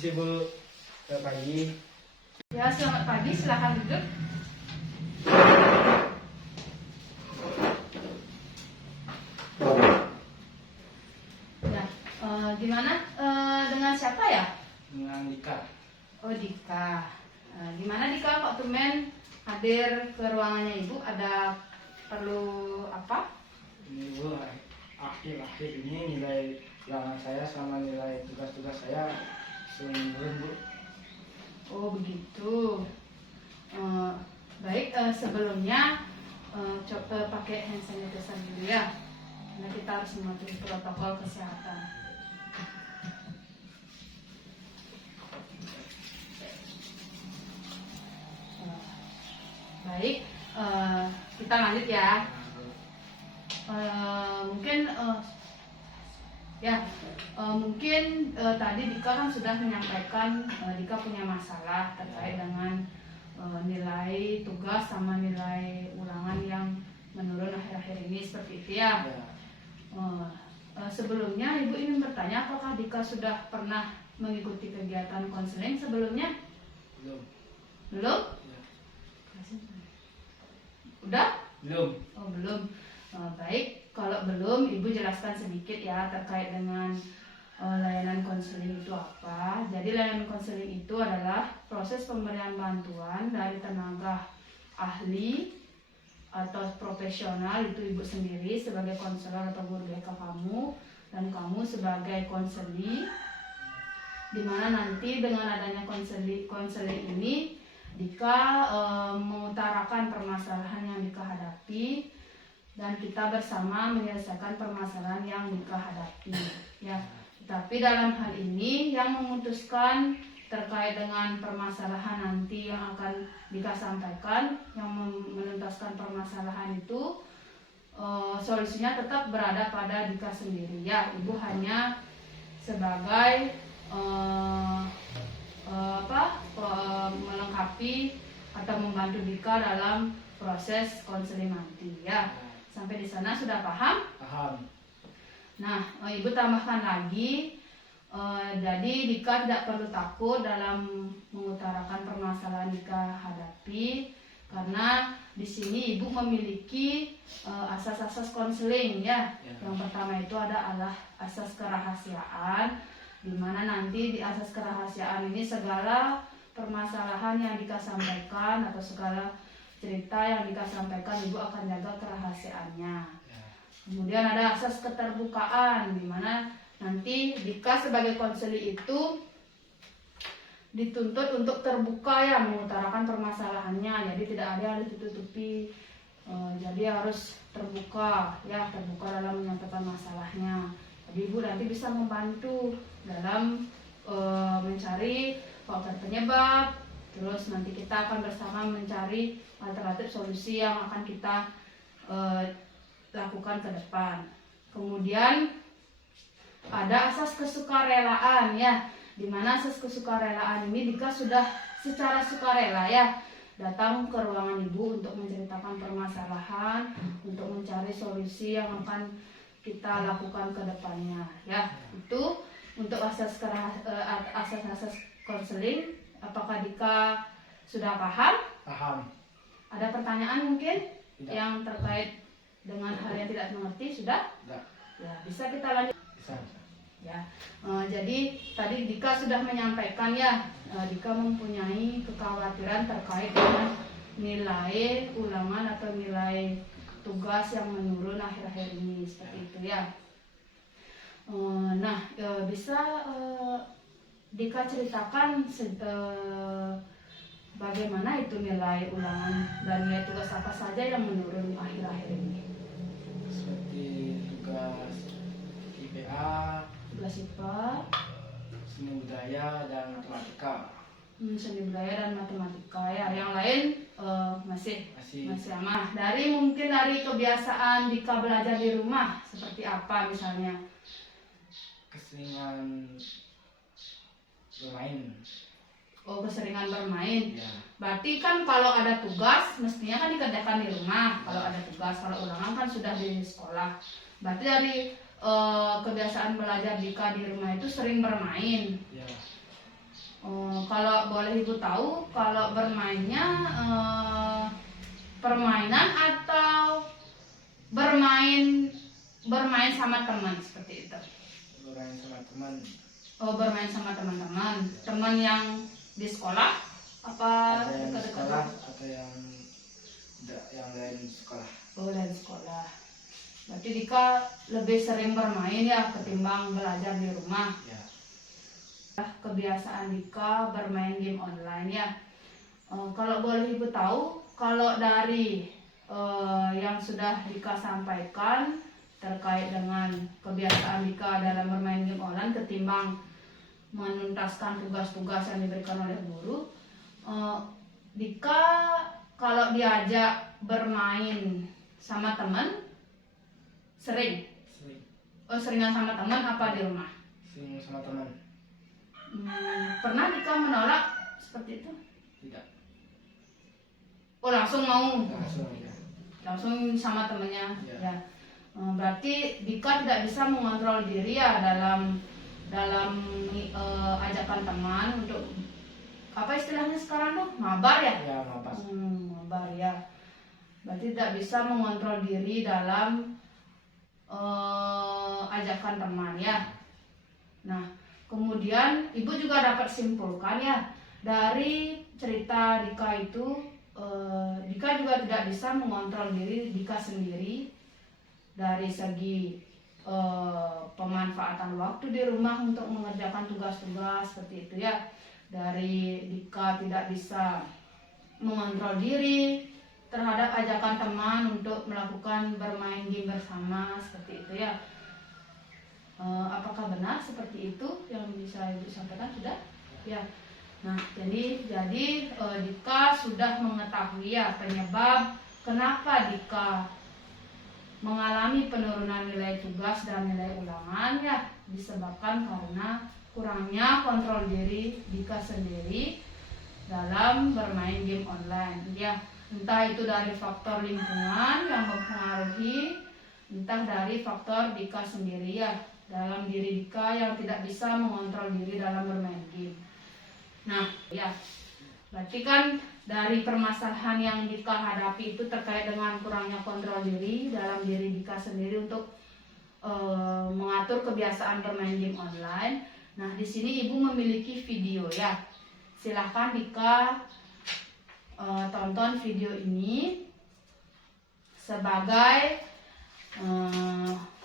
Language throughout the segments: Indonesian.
Bu. Selamat pagi. Ya, selamat pagi. Silakan duduk. Ya, gimana? Dengan siapa ya? Dengan Dika. Oh, Dika. Gimana Dika? Kok tumben hadir ke ruangannya Ibu? Ada perlu apa? Ini Bu, akhir-akhir ini nilai ulangan saya sama nilai tugas-tugas saya sering menurun Bu. Oh, begitu. Baik, sebelumnya coba pakai hand sanitizer dulu ya. Karena kita harus mematuhi protokol kesehatan. Baik, kita lanjut ya. Mungkin tadi Dika kan sudah menyampaikan Dika punya masalah terkait dengan nilai tugas sama nilai ulangan yang menurun akhir-akhir ini, seperti itu ya. Sebelumnya Ibu ingin bertanya, apakah Dika sudah pernah mengikuti kegiatan konseling sebelumnya? Belum. Belum? Ya. Udah? Belum. Oh, belum. Baik, kalau belum Ibu jelaskan sedikit ya terkait dengan layanan konseling itu apa. Jadi layanan konseling itu adalah proses pemberian bantuan dari tenaga ahli atau profesional, itu Ibu sendiri sebagai konselor atau guru BK kamu, dan kamu sebagai konseli, dimana nanti dengan adanya konseling ini Dika mengutarakan permasalahan yang Dika hadapi dan kita bersama menyelesaikan permasalahan yang Dika hadapi ya. Tapi dalam hal ini yang memutuskan terkait dengan permasalahan nanti yang akan Dika sampaikan, yang menuntaskan permasalahan itu solusinya tetap berada pada Dika sendiri ya. Ibu hanya sebagai melengkapi atau membantu Dika dalam proses konseling nanti ya. Sampai di sana sudah paham? Paham. Nah, Ibu tambahkan lagi, jadi Dika tidak perlu takut dalam mengutarakan permasalahan Dika hadapi, karena di sini Ibu memiliki asas-asas konseling ya. Yang pertama itu adalah asas kerahasiaan, di mana nanti di asas kerahasiaan ini segala permasalahan yang Dika sampaikan atau segala cerita yang Dika sampaikan Ibu akan jaga kerahasiaannya. Kemudian ada asas keterbukaan, di mana nanti Dika sebagai konseli itu dituntut untuk terbuka ya, mengutarakan permasalahannya. Jadi tidak ada yang ditutupi. Jadi harus terbuka ya, terbuka dalam menyampaikan masalahnya. Jadi Ibu nanti bisa membantu dalam mencari faktor penyebab. Terus nanti kita akan bersama mencari alternatif solusi yang akan kita lakukan ke depan. Kemudian ada asas kesukarelaan ya, di mana asas kesukarelaan ini Dika sudah secara sukarela ya datang ke ruangan Ibu untuk menceritakan permasalahan, untuk mencari solusi yang akan kita lakukan ke depannya ya. Itu untuk asas konseling. Apakah Dika sudah paham? Paham. Ada pertanyaan mungkin Tidak. yang terkait dengan hal yang tidak mengerti? Sudah? Tidak. Ya, bisa kita lanjut. Bisa. Ya, jadi tadi Dika sudah menyampaikan ya, Dika mempunyai kekhawatiran terkait dengan nilai ulangan atau nilai tugas yang menurun akhir-akhir ini, seperti itu ya. Bisa Dika ceritakan bagaimana itu nilai ulangan dan nilai tugas apa saja yang menurun akhir-akhir ini? Seperti tugas IPA, Tugas IPA, seni budaya, dan matematika. Seni budaya dan matematika ya. Yang lain masih aman. Mungkin dari kebiasaan Dika belajar di rumah seperti apa misalnya? Keseringan bermain. Oh, keseringan bermain. Ya. Berarti kan kalau ada tugas mestinya kan dikerjakan di rumah. Kalau ada tugas, kalau ulangan kan sudah di sekolah. Berarti dari kebiasaan belajar Dika di rumah itu sering bermain. Ya. Kalau boleh Ibu tahu, kalau bermainnya permainan atau bermain sama teman seperti itu? Bermain sama teman. Oh, bermain sama teman-teman. Teman yang di sekolah apa Ada yang di dekat-dekat? sekolah atau yang lain sekolah. Oh, dari sekolah. Berarti Dika lebih sering bermain ya ketimbang belajar di rumah. Ya. Kebiasaan Dika bermain game online ya. Kalau boleh Ibu tahu, kalau dari yang sudah Dika sampaikan terkait dengan kebiasaan Dika dalam bermain game online ketimbang menuntaskan tugas-tugas yang diberikan oleh guru, Dika kalau diajak bermain sama teman sering. Oh, seringan sama teman apa di rumah? Sering sama teman. Pernah Dika menolak seperti itu? Tidak. Oh, langsung mau? Langsung ya. Langsung sama temennya Ya. ya. Berarti Dika tidak bisa mengontrol diri ya dalam ajakan teman untuk apa istilahnya sekarang tuh, mabar ya? Ya, mabar. Mabar ya. Berarti tidak bisa mengontrol diri dalam ajakan teman ya. Nah, kemudian Ibu juga dapat simpulkan ya dari cerita Dika itu, Dika juga tidak bisa mengontrol diri Dika sendiri dari segi pemanfaatan waktu di rumah untuk mengerjakan tugas-tugas seperti itu ya. Dari Dika tidak bisa mengontrol diri terhadap ajakan teman untuk melakukan bermain game bersama seperti itu ya. Apakah benar seperti itu yang bisa Ibu sampaikan sudah? Ya. Nah, jadi Dika sudah mengetahui ya penyebab kenapa Dika mengalami penurunan nilai tugas dan nilai ulangan ya, disebabkan karena kurangnya kontrol diri Dika sendiri dalam bermain game online ya. Entah itu dari faktor lingkungan yang mempengaruhi, entah dari faktor Dika sendiri ya, dalam diri Dika yang tidak bisa mengontrol diri dalam bermain game. Nah ya, berarti kan dari permasalahan yang Dika hadapi itu terkait dengan kurangnya kontrol diri dalam diri Dika sendiri untuk mengatur kebiasaan bermain game online. Nah, di sini Ibu memiliki video ya. Silahkan Dika tonton video ini sebagai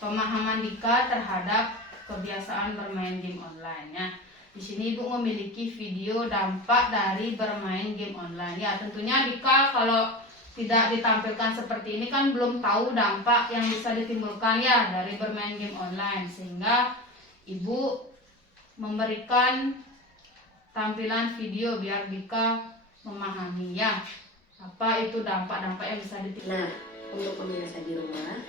pemahaman Dika terhadap kebiasaan bermain game online ya. Di sini Ibu memiliki video dampak dari bermain game online ya. Tentunya Dika kalau tidak ditampilkan seperti ini kan belum tahu dampak yang bisa ditimbulkan ya dari bermain game online, sehingga Ibu memberikan tampilan video biar Dika memahami ya apa itu dampak-dampak yang bisa ditimbulkan. Nah, untuk pemirsa di rumah,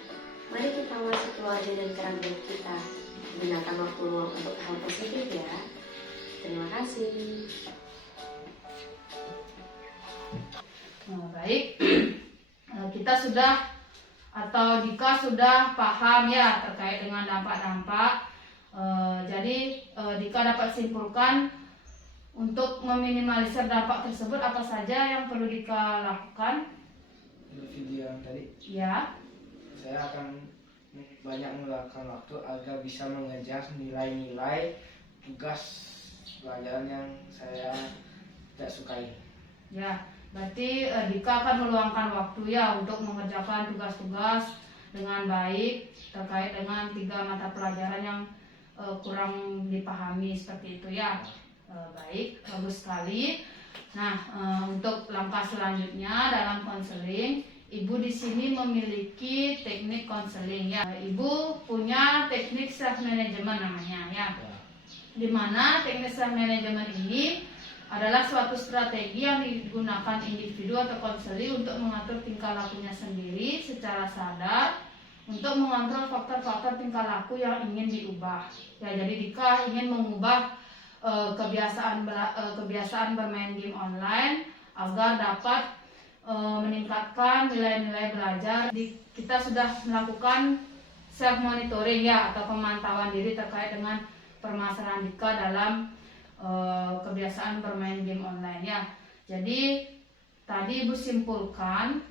mari kita awasi keluarga dan kerabat kita. Gunakan waktu luang untuk hal positif ya. Terima kasih. Nah, baik, kita sudah atau Dika sudah paham ya terkait dengan dampak-dampak. Jadi Dika dapat simpulkan untuk meminimalisir dampak tersebut apa saja yang perlu Dika lakukan? Video yang tadi. Ya. Saya akan banyak meluangkan waktu agar bisa mengejar nilai-nilai tugas pelajaran yang saya tidak sukai. Ya, berarti Dika akan meluangkan waktu ya untuk mengerjakan tugas-tugas dengan baik terkait dengan 3 mata pelajaran yang kurang dipahami seperti itu ya. Baik, bagus sekali. Nah, untuk langkah selanjutnya dalam konseling, Ibu di sini memiliki teknik konseling ya. Ibu punya teknik self management namanya ya. Di mana teknik self management ini adalah suatu strategi yang digunakan individu atau konseling untuk mengatur tingkah lakunya sendiri secara sadar untuk mengontrol faktor-faktor tingkah laku yang ingin diubah. Ya, jadi Dika ingin mengubah kebiasaan bermain game online agar dapat meningkatkan nilai-nilai belajar. Kita sudah melakukan self monitoring ya atau pemantauan diri terkait dengan permasalahan Dika dalam kebiasaan bermain game online ya. Jadi tadi Ibu simpulkan.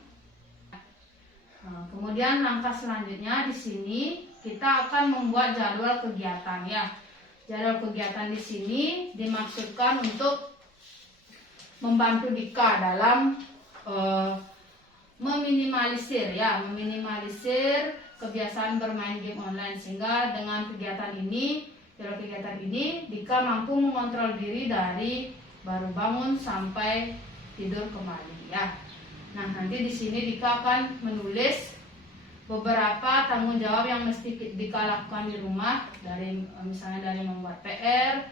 Kemudian langkah selanjutnya di sini kita akan membuat jadwal kegiatan ya. Jadwal kegiatan di sini dimaksudkan untuk membantu Dika dalam meminimalisir kebiasaan bermain game online, sehingga dengan kegiatan ini, jadwal kegiatan ini Dika mampu mengontrol diri dari baru bangun sampai tidur kembali ya. Nah, nanti di sini Dika akan menulis beberapa tanggung jawab yang mesti Dika lakukan di rumah, dari misalnya dari membuat PR,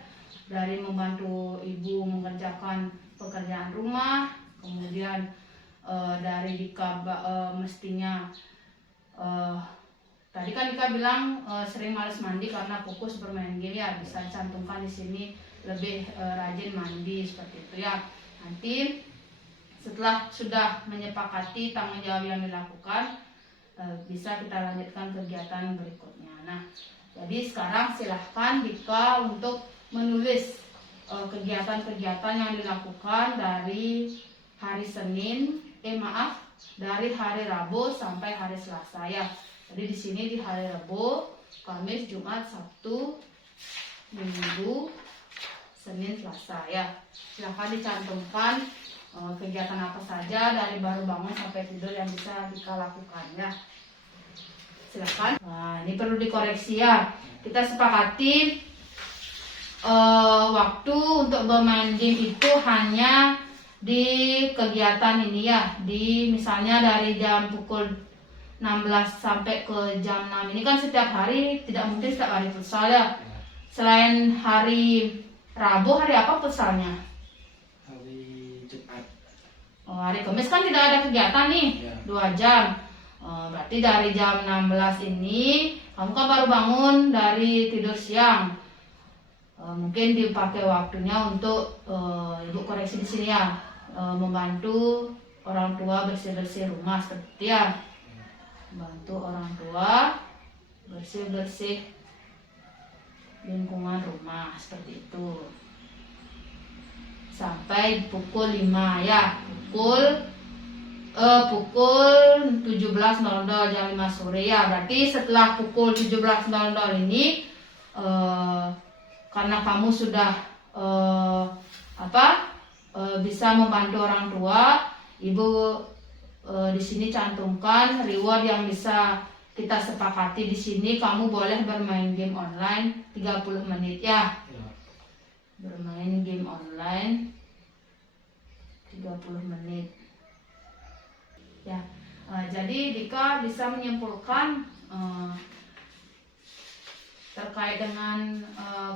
dari membantu ibu mengerjakan pekerjaan rumah, kemudian dari Dika mestinya tadi kan Dika bilang sering malas mandi karena fokus bermain game ya, bisa cantumkan di sini lebih rajin mandi seperti itu ya. Nanti setelah sudah menyepakati tanggung jawab yang dilakukan, bisa kita lanjutkan kegiatan berikutnya. Nah, jadi sekarang silahkan Dika untuk menulis kegiatan-kegiatan yang dilakukan dari hari Senin, dari hari Rabu sampai hari Selasa ya. Jadi di sini di hari Rabu, Kamis, Jumat, Sabtu, Minggu, Senin, Selasa ya. Silahkan dicantumkan kegiatan apa saja dari baru bangun sampai tidur yang bisa Dika lakukan ya. Silakan. Nah, ini perlu dikoreksi ya. Kita sepakati waktu untuk bermain game itu hanya di kegiatan ini ya. Di misalnya dari jam pukul 16 sampai ke jam 6 ini kan setiap hari, tidak mungkin setiap hari futsal ya. Selain hari Rabu, hari apa futsalnya? Hari Kamis kan tidak ada kegiatan nih, 2 jam. Berarti dari jam 16 ini kamu kan baru bangun dari tidur siang. Mungkin dipakai waktunya untuk ibu koreksi di sini ya, membantu orang tua bersih-bersih rumah seperti ya. Bantu orang tua bersih-bersih lingkungan rumah seperti itu. Sampai pukul 5 ya, pukul 17.00 jam 5 sore ya. Berarti setelah pukul 17.00 ini karena kamu sudah bisa membantu orang tua, ibu di sini cantumkan reward yang bisa kita sepakati di sini. Kamu boleh bermain game online 30 menit ya. Bermain game online 30 menit ya. Jadi Dika bisa menyimpulkan terkait dengan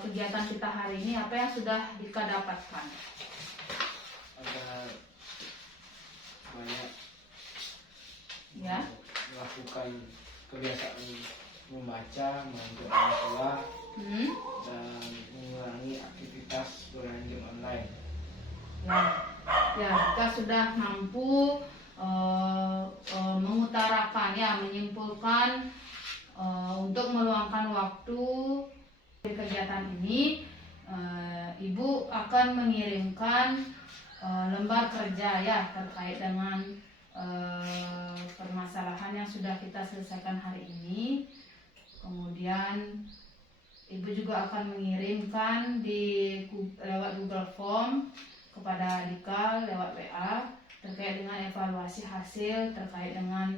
kegiatan kita hari ini, apa yang sudah Dika dapatkan? Ada banyak Ya, melakukan kebiasaan membaca, membantu orang tua, dan mengurangi aktivitas bermain game online. Ya, Dika sudah mampu mengutarakan ya, menyimpulkan untuk meluangkan waktu di kegiatan ini. Ibu akan mengirimkan lembar kerja ya terkait dengan permasalahan yang sudah kita selesaikan hari ini. Kemudian ibu juga akan mengirimkan lewat Google Form kepada Dika lewat WA terkait dengan evaluasi hasil terkait dengan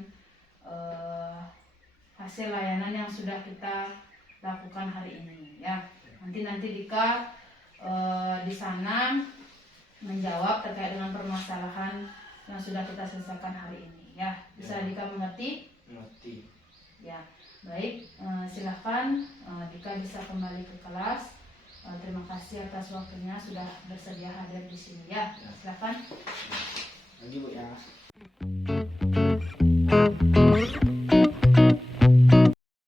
hasil layanan yang sudah kita lakukan hari ini ya. Nanti Dika di sana menjawab terkait dengan permasalahan yang sudah kita selesaikan hari ini ya. Bisa Dika mengerti? Mengerti. Ya, baik. Silahkan Dika bisa kembali ke kelas. Terima kasih atas waktunya sudah bersedia hadir di sini ya. Silahkan. Lagi Bu ya.